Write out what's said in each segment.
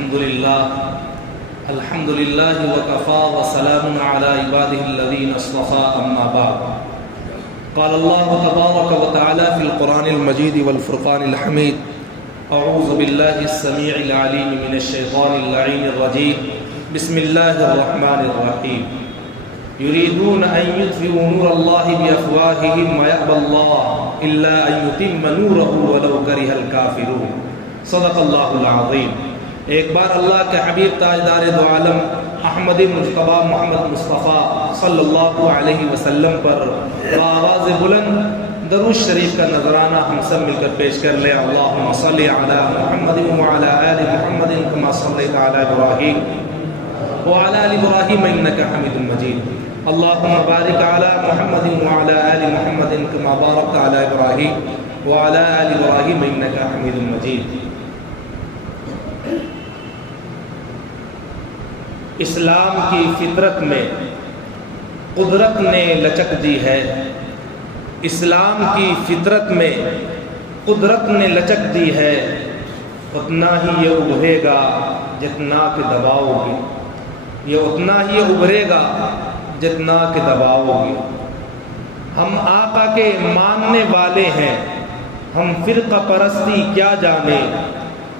الحمد لله وكفى وسلام على عباده الذين اصطفى أما بعد قال الله تبارك وتعالى في القرآن المجيد والفرقان الحميد أعوذ بالله السميع العليم من الشيطان اللعين الرجيم بسم الله الرحمن الرحيم يريدون أن يطفئوا نور الله بأفواههم ويأبى الله إلا أن يتم نوره ولو كره الكافرون صدق الله العظيم۔ ایک بار اللہ کے حبیب تاجدار دو عالم احمد مجتبی محمد مصطفیٰ صلی اللہ علیہ وسلم پر بآواز بلند درود شریف کا نذرانہ ہم سب مل کر پیش کر لیں۔ اللہم صلی علی محمد وعلی آل محمد کما صلیت علی ابراہیم وعلی آل ابراہیم انک حمید مجید۔ اللہم بارک علی محمد وعلی آل محمد کما بارکت علی ابراہیم وعلی آل ابراہیم انک حمید مجید۔ اسلام کی فطرت میں قدرت نے لچک دی ہے، اسلام کی فطرت میں قدرت نے لچک دی ہے، اتنا ہی یہ ابھرے گا جتنا کہ دباؤ گے، یہ اتنا ہی ابھرے گا جتنا کہ دباؤ گے۔ ہم آقا کے ماننے والے ہیں، ہم فرقہ پرستی کیا جانے،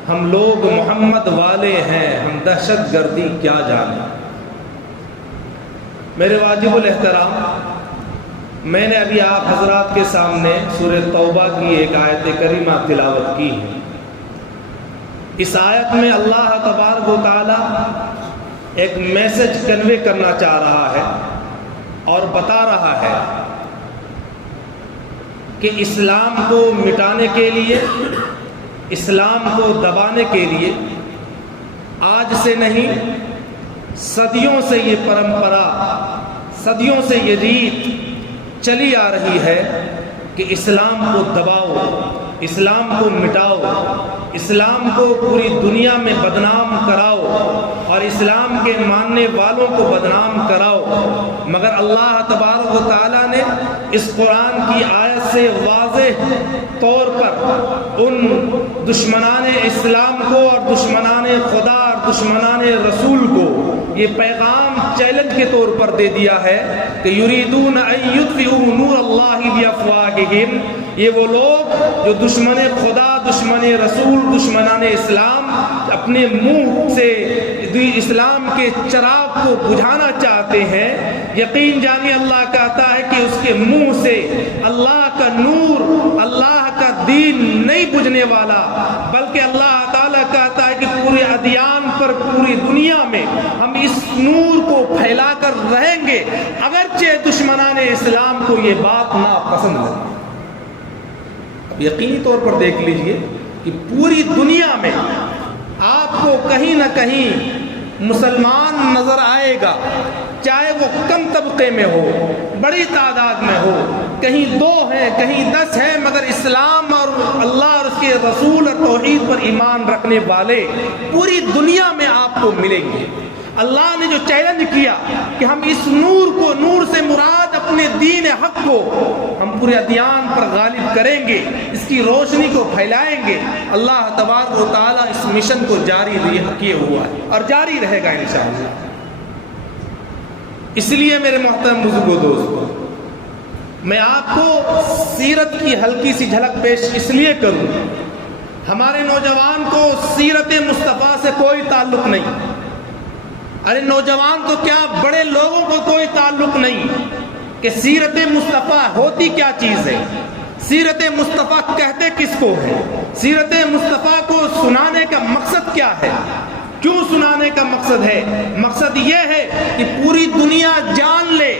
ہم لوگ محمد والے ہیں، ہم دہشت گردی کیا جانے۔ میرے واجب الاحترام، میں نے ابھی آپ حضرات کے سامنے سورہ توبہ کی ایک آیت کریمہ تلاوت کی ہے۔ اس آیت میں اللہ تبارک و تعالی ایک میسج کنوے کرنا چاہ رہا ہے اور بتا رہا ہے کہ اسلام کو مٹانے کے لیے، اسلام کو دبانے کے لیے آج سے نہیں، صدیوں سے یہ پرمپرا، صدیوں سے یہ ریت چلی آ رہی ہے کہ اسلام کو دباؤ، اسلام کو مٹاؤ، اسلام کو پوری دنیا میں بدنام کراؤ اور اسلام کے ماننے والوں کو بدنام کراؤ۔ مگر اللہ تبارک و تعالیٰ نے اس قرآن کی آیت سے واضح طور پر ان دشمنان اسلام کو اور دشمنان خدا اور دشمنان رسول کو یہ پیغام چیلنج کے طور پر دے دیا ہے کہ یریدون ان یطفئوا نور اللہ بافواہہم، یہ وہ لوگ جو دشمن خدا، دشمن رسول، دشمنان اسلام اپنے منہ سے اسلام کے چراغ کو بجھانا چاہتے ہیں، یقین جانیے اللہ کہتا ہے کہ اس کے منہ سے اللہ کا نور، اللہ کا دین نہیں بجھنے والا، بلکہ اللہ تعالیٰ کہتا ہے کہ پورے ادیان پر، پوری دنیا میں ہم اس نور کو پھیلا کر رہیں گے، اگرچہ دشمنان اسلام کو یہ بات ناپسند ہے۔ اب یقینی طور پر دیکھ لیجئے کہ پوری دنیا میں آپ کو کہیں نہ کہیں مسلمان نظر آئے گا، چاہے وہ کم طبقے میں ہو، بڑی تعداد میں ہو، کہیں 2 ہیں، کہیں 10 ہیں، مگر اسلام اور اللہ اور اس کے رسول اور توحید پر ایمان رکھنے والے پوری دنیا میں آپ کو ملیں گے۔ اللہ نے جو چیلنج کیا کہ ہم اس نور کو، نور سے مراد اپنے دین حق کو ہم پورے ادیان پر غالب کریں گے، اس کی روشنی کو پھیلائیں گے، اللہ تبارک و تعالیٰ اس مشن کو جاری کیے ہوا ہے اور جاری رہے گا انشاءاللہ۔ اس لیے میرے محترم بزرگوں، دوستوں، میں آپ کو سیرت کی ہلکی سی جھلک پیش اس لیے کروں، ہمارے نوجوان کو سیرت مصطفیٰ سے کوئی تعلق نہیں، ارے نوجوان تو کیا بڑے لوگوں کو کوئی تعلق نہیں کہ سیرت مصطفیٰ ہوتی کیا چیز ہے، سیرت مصطفیٰ کہتے کس کو ہے، سیرت مصطفیٰ کو سنانے کا مقصد کیا ہے، کیوں سنانے کا مقصد ہے؟ مقصد یہ ہے کہ پوری دنیا جان لے،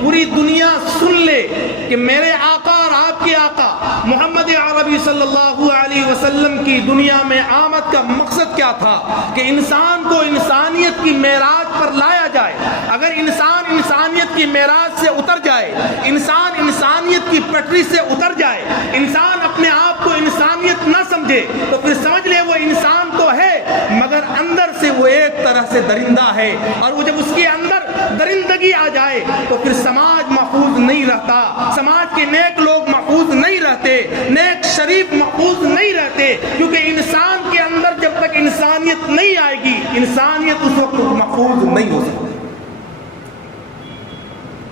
پوری دنیا سن لے کہ میرے آقا اور آپ کے آقا محمد عربی صلی اللہ علیہ وسلم کی دنیا میں آمد کا مقصد کیا تھا، کہ انسان کو انسانیت کی معراج پر لایا جائے۔ اگر انسان انسانیت کی معراج سے اتر جائے، انسان انسانیت کی پٹری سے اتر جائے، انسان اپنے آپ کو انسانیت نہ سمجھے تو پھر سمجھ لے وہ انسان تو ہے مگر اندر سے وہ ایک طرح سے درندہ ہے، اور وہ جب اس کے اندر درندگی آ جائے تو پھر سماج محفوظ نہیں رہتا، سماج کے نیک لوگ محفوظ نہیں رہتے، نیک شریف محفوظ نہیں رہتے، کیونکہ انسان کے اندر جب تک تک انسانیت نہیں آئے گی، انسانیت اس وقت محفوظ نہیں ہو سکتی۔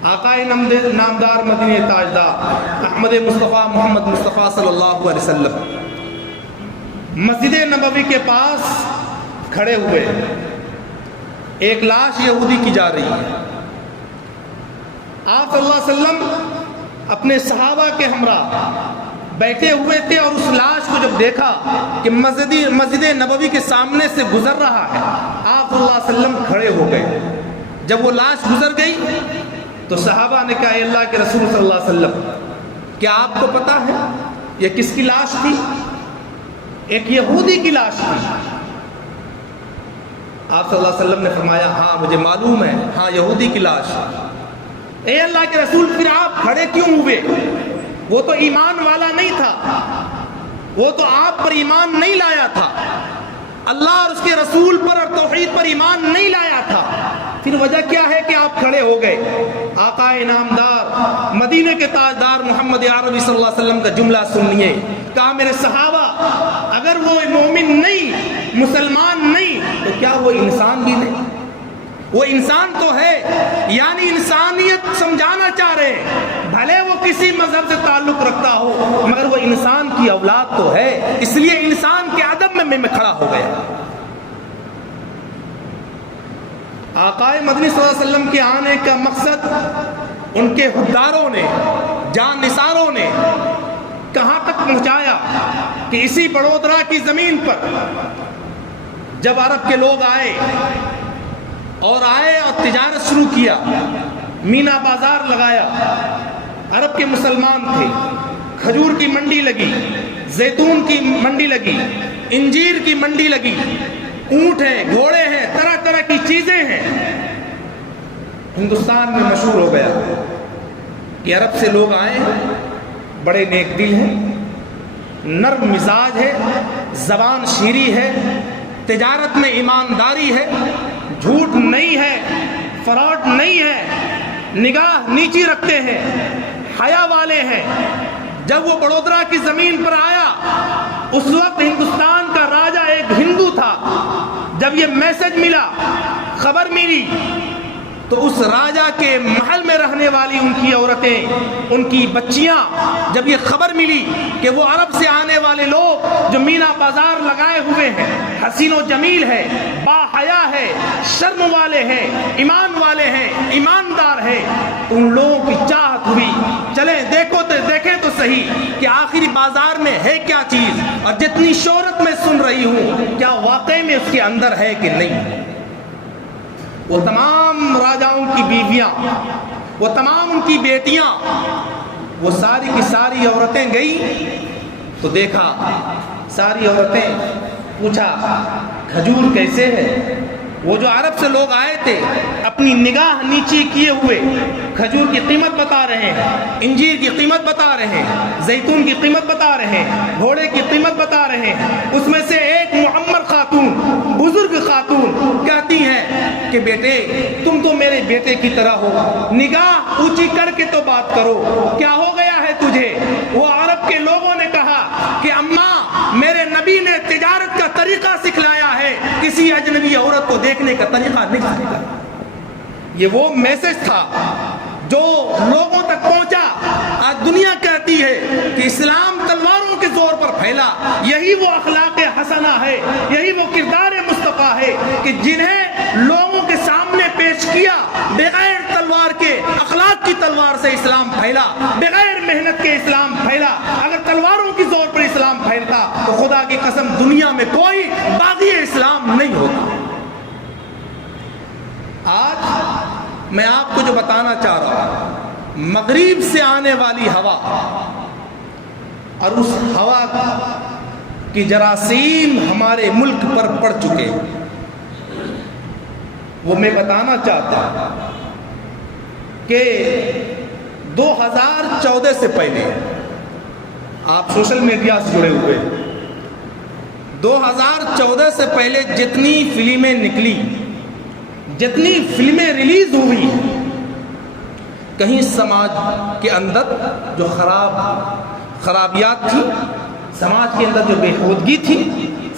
آقائے نامدار مدینہ تاجدار احمد مصطفیٰ محمد مصطفیٰ صلی اللہ علیہ وسلم مسجد نبوی کے پاس کھڑے ہوئے، ایک لاش یہودی کی جا رہی ہے۔ آپ صلی اللہ علیہ وسلم اپنے صحابہ کے ہمراہ بیٹھے ہوئے تھے، اور اس لاش کو جب دیکھا کہ مسجد نبوی کے سامنے سے گزر رہا ہے، آپ صلی اللہ علیہ وسلم کھڑے ہو گئے۔ جب وہ لاش گزر گئی تو صحابہ نے کہا، اے اللہ کے رسول صلی اللہ علیہ وسلم، کیا آپ کو پتا ہے یہ کس کی لاش تھی؟ ایک یہودی کی لاش تھی۔ آپ صلی اللہ علیہ وسلم نے فرمایا، ہاں مجھے معلوم ہے، ہاں یہودی کی لاش۔ اے اللہ کے رسول، پھر آپ کھڑے کیوں ہوئے؟ وہ تو ایمان والا نہیں تھا، وہ تو آپ پر ایمان نہیں لایا تھا، اللہ اور اس کے رسول پر اور توحید پر ایمان نہیں لایا تھا، پھر وجہ کیا ہے کہ آپ کھڑے ہو گئے؟ آقا انعامدار مدینہ کے تاجدار محمد عربی صلی اللہ علیہ وسلم کا جملہ سنیے، کہا میرے صحابہ، اگر وہ مومن نہیں، مسلمان نہیں، تو کیا وہ انسان بھی نہیں؟ وہ انسان تو ہے، یعنی انسانیت سمجھانا چاہ رہے ہیں، بھلے وہ کسی مذہب سے تعلق رکھتا ہو، مگر وہ انسان کی اولاد تو ہے، اس لیے انسان کے ادب میں کھڑا ہو گیا۔ آقائے مدنی صلی اللہ علیہ وسلم کے آنے کا مقصد ان کے حداروں نے، جان نثاروں نے کہاں تک پہنچایا کہ اسی بڑودرا کی زمین پر جب عرب کے لوگ آئے اور تجارت شروع کیا، مینا بازار لگایا، عرب کے مسلمان تھے، کھجور کی منڈی لگی، زیتون کی منڈی لگی، انجیر کی منڈی لگی، اونٹ ہیں، گھوڑے ہیں، طرح طرح کی چیزیں ہیں۔ ہندوستان میں مشہور ہو گیا کہ عرب سے لوگ آئے، بڑے نیک دل ہیں، نرم مزاج ہے، زبان شیریں ہے، تجارت میں ایمانداری ہے، جھوٹ نہیں ہے، فراڈ نہیں ہے، نگاہ نیچی رکھتے ہیں، حیا والے ہیں۔ جب وہ بڑودرا کی زمین پر آیا، اس وقت ہندوستان کا راجہ ایک ہندو تھا۔ جب یہ میسج ملا، خبر ملی، تو اس راجہ کے محل میں رہنے والی ان کی عورتیں، ان کی بچیاں، جب یہ خبر ملی کہ وہ عرب سے آنے والے لوگ جو مینا بازار لگائے ہوئے ہیں، حسین و جمیل ہے، با حیا ہے، شرم والے ہیں، ایمان والے ہیں، ایماندار ہیں، ان لوگوں کی چاہت ہوئی، چلیں دیکھیں تو صحیح کہ آخری بازار میں ہے کیا چیز، اور جتنی شہرت میں سن رہی ہوں کیا واقعی میں اس کے اندر ہے کہ نہیں۔ وہ تمام راجاؤں کی بیویاں، وہ تمام ان کی بیٹیاں، وہ ساری کی ساری عورتیں گئی تو دیکھا، ساری عورتیں پوچھا کھجور کیسے ہے؟ وہ جو عرب سے لوگ آئے تھے اپنی نگاہ نیچی کیے ہوئے کھجور کی قیمت بتا رہے ہیں، انجیر کی قیمت بتا رہے ہیں، زیتون کی قیمت بتا رہے ہیں، گھوڑے کی قیمت بتا رہے ہیں۔ اس میں سے ایک معمر خاتون، بزرگ خاتون کہتی ہیں کہ بیٹے تم تو میرے بیٹے کی طرح ہو، نگاہ اونچی کر کے تو بات کرو، کیا ہو گیا ہے تجھے؟ وہ عرب کے لوگوں نے کہا کہ اماں، میرے نبی نے تجارت کا طریقہ سکھلایا ہے، کسی اجنبی عورت کو دیکھنے کا طریقہ نہیں سکھلایا۔ یہ وہ میسج تھا جو لوگوں تک پہنچا۔ آج دنیا کہتی ہے کہ اسلام تلواروں کے زور پر پھیلا، یہی وہ اخلاق حسنہ ہے، یہی وہ کردار مصطفیٰ ہے کہ جنہیں لوگوں کے سامنے پیش کیا۔ بغیر تلوار کے، اخلاق کی تلوار سے اسلام پھیلا، بغیر محنت کے اسلام پھیلا۔ اگر تلواروں کی زور پر اسلام پھیلتا تو خدا کی قسم دنیا میں کوئی باغی اسلام نہیں ہوتا۔ آج میں آپ کو جو بتانا چاہ رہا ہوں، مغرب سے آنے والی ہوا اور اس ہوا کی جراثیم ہمارے ملک پر پڑ چکے، وہ میں بتانا چاہتا ہوں کہ 2014 سے پہلے، آپ سوشل میڈیا سے جڑے ہوئے، 2014 سے پہلے جتنی فلمیں نکلی، جتنی فلمیں ریلیز ہوئی، کہیں سماج کے اندر جو خرابیات تھی، سماج کے اندر جو بے ہودگی تھی،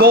2,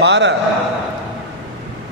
12,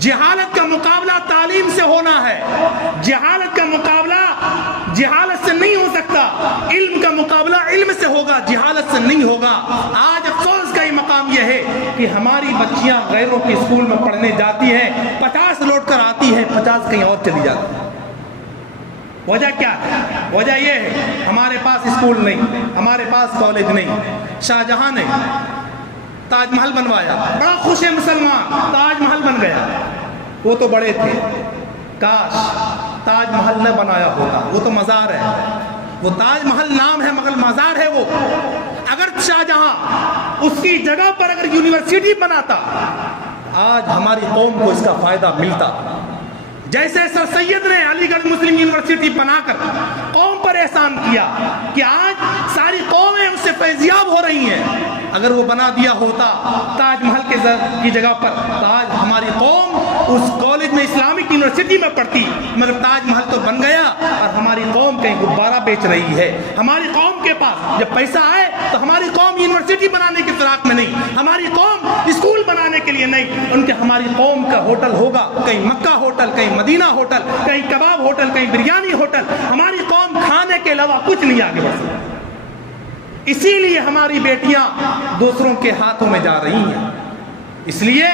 جہالت کا مقابلہ تعلیم سے ہونا ہے. جہالت کا مقابلہ جہالت سے نہیں ہو سکتا. علم کا مقابلہ علم سے ہوگا, جہالت سے نہیں ہوگا. آج افسوس کا ہی مقام یہ ہے کہ ہماری بچیاں غیروں کے اسکول میں پڑھنے جاتی ہیں, 50 لوٹ کر آتی ہیں, 50 کہیں اور چلی جاتی ہیں. وجہ کیا ہے؟ وجہ یہ ہے ہمارے پاس اسکول نہیں, ہمارے پاس کالج نہیں. شاہ جہاں نے تاج محل بنوایا, بڑا خوش ہے مسلمان, تاج محل بن گیا. وہ تو بڑے تھے, کاش تاج محل نہ بنایا ہوتا. وہ تو مزار ہے, وہ تاج محل نام ہے مگر مزار ہے وہ. اگر شاہ جہاں اس کی جگہ پر اگر یونیورسٹی بناتا, آج ہماری قوم کو اس کا فائدہ ملتا. جیسے سر سید نے علی گڑھ مسلم یونیورسٹی بنا کر قوم پر احسان کیا کہ آج ساری قومیں اس سے فیضیاب ہو رہی ہیں. اگر وہ بنا دیا ہوتا تاج محل کی جگہ پر, تاج ہماری قوم اس کالج میں اسلامک یونیورسٹی میں پڑھتی. مگر تاج محل تو بن گیا اور ہماری قوم کہیں غبارہ بیچ رہی ہے. ہماری قوم کے پاس جب پیسہ آئے تو ہماری قوم یونیورسٹی بنانے کی فراق میں نہیں, ہماری قوم اسکول بنانے کے لیے نہیں. ان کے ہماری قوم کا ہوٹل ہوگا, کہیں مکہ ہوٹل, کہیں مدینہ ہوٹل, کہیں کباب ہوٹل, کہیں بریانی ہوٹل. ہماری قوم کھانے کے علاوہ کچھ نہیں آگے بڑھ سکتی. اسی لیے ہماری بیٹیاں دوسروں کے ہاتھوں میں جا رہی ہیں. اس لیے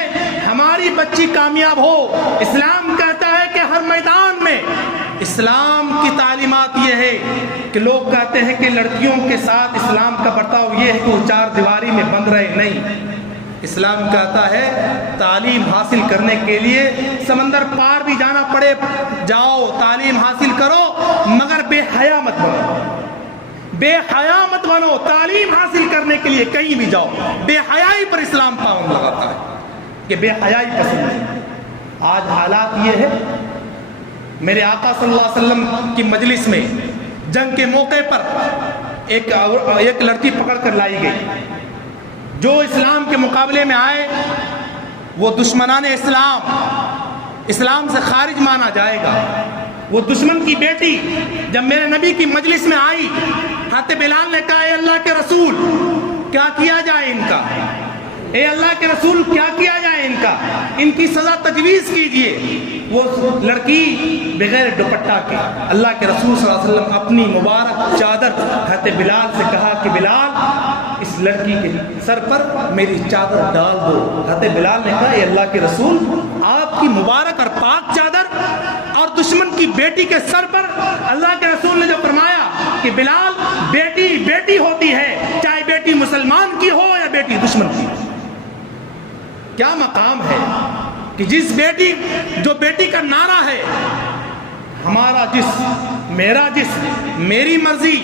ہماری بچی کامیاب ہو. اسلام کہتا ہے کہ ہر میدان میں, اسلام کی تعلیمات یہ ہے کہ لوگ کہتے ہیں کہ لڑکیوں کے ساتھ اسلام کا برتاؤ یہ ہے کہ وہ 4 دیواری میں بند رہے. نہیں, اسلام کہتا ہے تعلیم حاصل کرنے کے لیے سمندر پار بھی جانا پڑے جاؤ, تعلیم حاصل کرو, مگر بے حیا مت بنو. بے حیا مت بنو. تعلیم حاصل کرنے کے لیے کہیں بھی جاؤ, بے حیائی پر اسلام پابند لگاتا ہے کہ بے حیائی پسند ہے. آج حالات یہ ہے, میرے آقا صلی اللہ علیہ وسلم کی مجلس میں جنگ کے موقع پر ایک لڑکی پکڑ کر لائی گئی. جو اسلام کے مقابلے میں آئے وہ دشمنان اسلام, اسلام سے خارج مانا جائے گا. وہ دشمن کی بیٹی جب میرے نبی کی مجلس میں آئی, حضرت بلال نے کہا, اے اللہ کے رسول کیا کیا جائے ان کا, اے اللہ کے رسول کیا کیا جائے ان کا, ان کی سزا تجویز کیجئے. وہ لڑکی بغیر دوپٹہ کے, اللہ کے رسول صلی اللہ علیہ وسلم اپنی مبارک چادر حضرت بلال سے کہا کہ بلال اس لڑکی کے سر پر میری چادر ڈال دو. حضرت بلال نے کہا, اے اللہ کے رسول آپ کی مبارک اور پاک چادر اور دشمن کی بیٹی کے سر پر. اللہ کے رسول نے جو فرمایا کہ بلال بیٹی بیٹی ہوتی ہے, چاہے بیٹی مسلمان کی ہو یا بیٹی دشمن کی. کیا مقام ہے کہ جس بیٹی, جو بیٹی کا نعرہ ہے ہمارا جسم میرا جسم میری مرضی,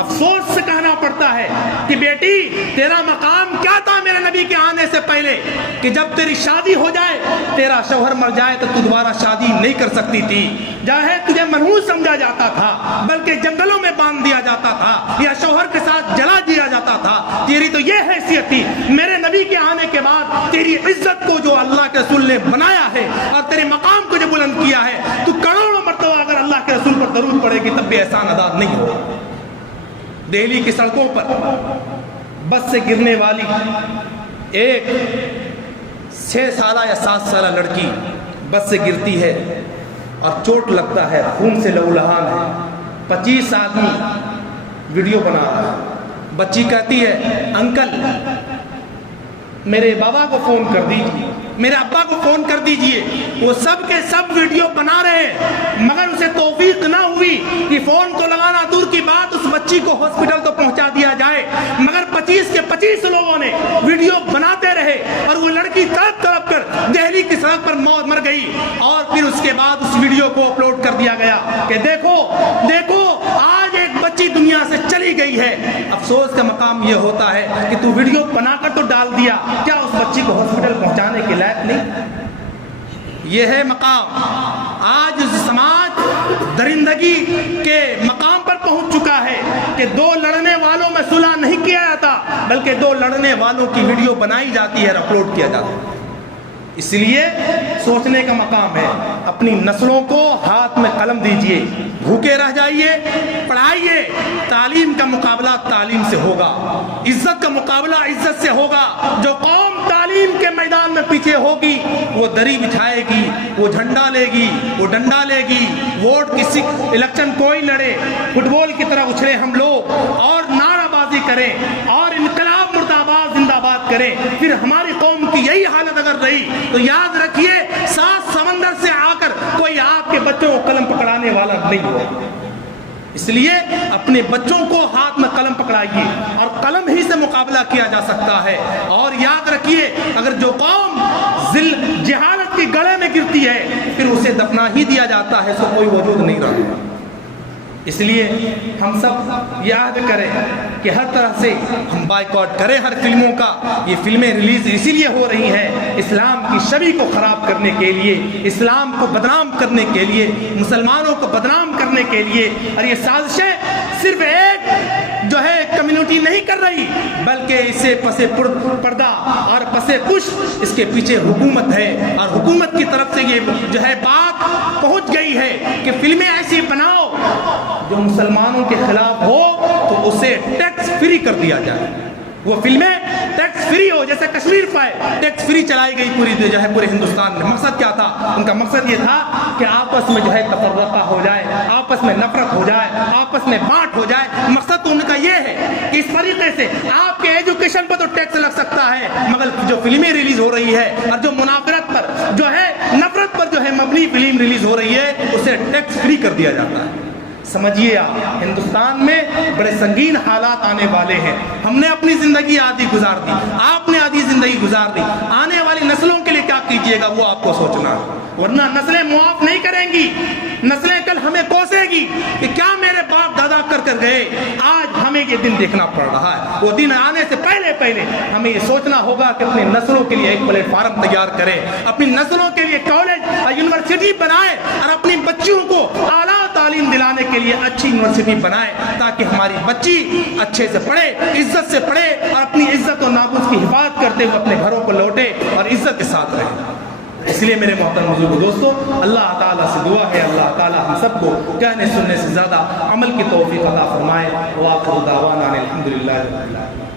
افسوس سے کہنا پڑتا ہے کہ بیٹی تیرا مقام کیا تھا میرے نبی کے آنے سے پہلے کہ جب تیری شادی ہو جائے, تیرا شوہر مر جائے تو تو دوبارہ شادی نہیں کر سکتی تھی. چاہے تجھے منحوس سمجھا جاتا تھا, بلکہ جنگلوں میں باندھ دیا جاتا تھا یا شوہر کے ساتھ جلا دیا جاتا تھا. تیری تو یہ حیثیت تھی. میرے نبی کے آنے کے بعد تیری عزت کو جو اللہ کے رسول نے بنایا ہے اور تیرے مقام کو جو بلند کیا ہے, تو کروڑوں مرتبہ اگر اللہ کے رسول پر درود پڑے گی تب بھی احسان ادا نہیں ہوگا. دہلی کی سڑکوں پر بس سے گرنے والی ایک 6 سالہ یا 7 سالہ لڑکی بس سے گرتی ہے اور چوٹ لگتا ہے, خون سے لہولہان ہے. 25 آدمی ویڈیو بنا رہا ہے. بچی کہتی ہے, انکل میرے بابا کو فون کر دیجیے, میرے ابا کو فون کر دیجئے. وہ سب کے سب ویڈیو بنا رہے ہیں مگر اسے توفیق نہ ہوئی کہ فون کو لگانا دور کی بات, اس بچی کو ہاسپٹل تو پہنچا دیا جائے. مگر 25 کے 25 لوگوں نے ویڈیو بناتے رہے اور وہ لڑکی تڑپ تڑپ کر دہلی کی سڑک پر مر گئی. اور پھر اس کے بعد اس ویڈیو کو اپلوڈ کر دیا گیا کہ دیکھو دیکھو آج ایک بچی دنیا سے چلی گئی ہے. افسوس کا مقام یہ ہوتا ہے کہ تو ویڈیو بنا کر تو ڈال دیا, کیا اس بچی کو ہاسپٹل پہنچانے کے لائق نہیں؟ یہ ہے مقام. آج سماج درندگی کے مقام پر پہنچ چکا ہے کہ 2 لڑنے والوں میں صلح نہیں کیا جاتا بلکہ 2 لڑنے والوں کی ویڈیو بنائی جاتی ہے اور اپلوڈ کیا جاتا ہے. اس لیے سوچنے کا مقام ہے. اپنی نسلوں کو ہاتھ میں قلم دیجئے, بھوکے رہ جائیے, پڑھائیے. تعلیم کا مقابلہ تعلیم سے ہوگا, عزت کا مقابلہ عزت سے ہوگا. جو قوم تعلیم کے میدان میں پیچھے ہوگی وہ دری بچھائے گی، وہ جھنڈا لے گی، وہ ڈنڈا لے گی، ووٹ کسی الیکشن کوئی لڑے، فٹ بال کی طرح اچھلے ہم لوگ اور نعرہ بازی کریں اور انقلاب مرد آباد زندہ باد کریں، پھر ہماری قوم کی یہی حالت اگر رہی تو یاد رکھیے 7 سمندر سے آ کر کوئی آپ کے بچوں کو قلم پکڑانے والا نہیں ہوگا۔ اس لیے اپنے بچوں کو ہاتھ میں قلم پکڑائیے اور قلم ہی سے مقابلہ کیا جا سکتا ہے۔ اور یاد رکھیے اگر جو قوم جہالت کی گڑھے میں گرتی ہے پھر اسے دفنا ہی دیا جاتا ہے، اس کو کوئی وجود نہیں رہا۔ اس لیے ہم سب یاد کریں کہ ہر طرح سے ہم بائیکاٹ کریں ہر فلموں کا۔ یہ فلمیں ریلیز اسی لیے ہو رہی ہیں اسلام کی شبیہ کو خراب کرنے کے لیے، اسلام کو بدنام کرنے کے لیے، مسلمانوں کو بدنام کرنے کے لیے۔ اور یہ سازشیں صرف ایک جو ہے کمیونٹی نہیں کر رہی بلکہ اسے پس پردہ اور پس پش اس کے پیچھے حکومت ہے، اور حکومت کی طرف سے یہ جو ہے بات پہنچ گئی ہے کہ فلمیں ایسی بناؤ جو مسلمانوں کے خلاف ہو تو اسے ٹیکس فری کر دیا جائے۔ وہ فلمیں ٹیکس فری ہو، جیسے کشمیر پائے ٹیکس فری چلائی گئی پورے ہندوستان میں۔ مقصد کیا تھا ان کا؟ مقصد یہ تھا کہ آپس میں جو ہے تفرقہ ہو جائے، آپس میں نفرت ہو جائے، آپس میں بانٹ ہو جائے۔ مقصد تو ان کا یہ ہے کہ اس طریقے سے آپ کے ایجوکیشن پر تو ٹیکس لگ سکتا ہے مگر جو فلمیں ریلیز ہو رہی ہے اور جو منافرت پر جو ہے نفرت پر جو ہے مبنی فلم ریلیز ہو رہی ہے اسے ٹیکس فری کر دیا جاتا ہے۔ سمجھیے آپ ہندوستان میں بڑے سنگین حالات آنے والے ہیں۔ ہم نے اپنی زندگی آدھی گزار دی، آپ نے آدھی زندگی گزار دی، آنے والی نسلوں کے لیے کیا کیجیے گا وہ آپ کو سوچنا ہے، ورنہ نسلیں معاف نہیں کریں گی۔ نسلیں کل ہمیں کوسے گی کہ کیا میرے باپ دادا کر گئے، آج ہمیں یہ دن دیکھنا پڑ رہا ہے۔ وہ دن آنے سے پہلے ہمیں یہ سوچنا ہوگا کہ اپنی نسلوں کے لیے ایک پلیٹ فارم تیار کریں، اپنی نسلوں کے لیے کالج اور یونیورسٹی بنائیں اور اپنی بچیوں کو اعلیٰ تعلیم دلانے کے لیے اچھی یونیورسٹی بنائیں تاکہ ہماری بچی اچھے سے پڑھے، عزت سے پڑھے اور اپنی عزت و ناموس کی حفاظت کرتے ہوئے اپنے گھروں کو لوٹے اور عزت کے ساتھ رہے۔ اس لیے میرے محترم بزرگوں دوستو، اللہ تعالیٰ سے دعا ہے اللہ تعالیٰ ہم سب کو کہنے سننے سے زیادہ عمل کی توفیق عطا فرمائے۔ وآخر دعوانا الحمدللہ رب العالمین۔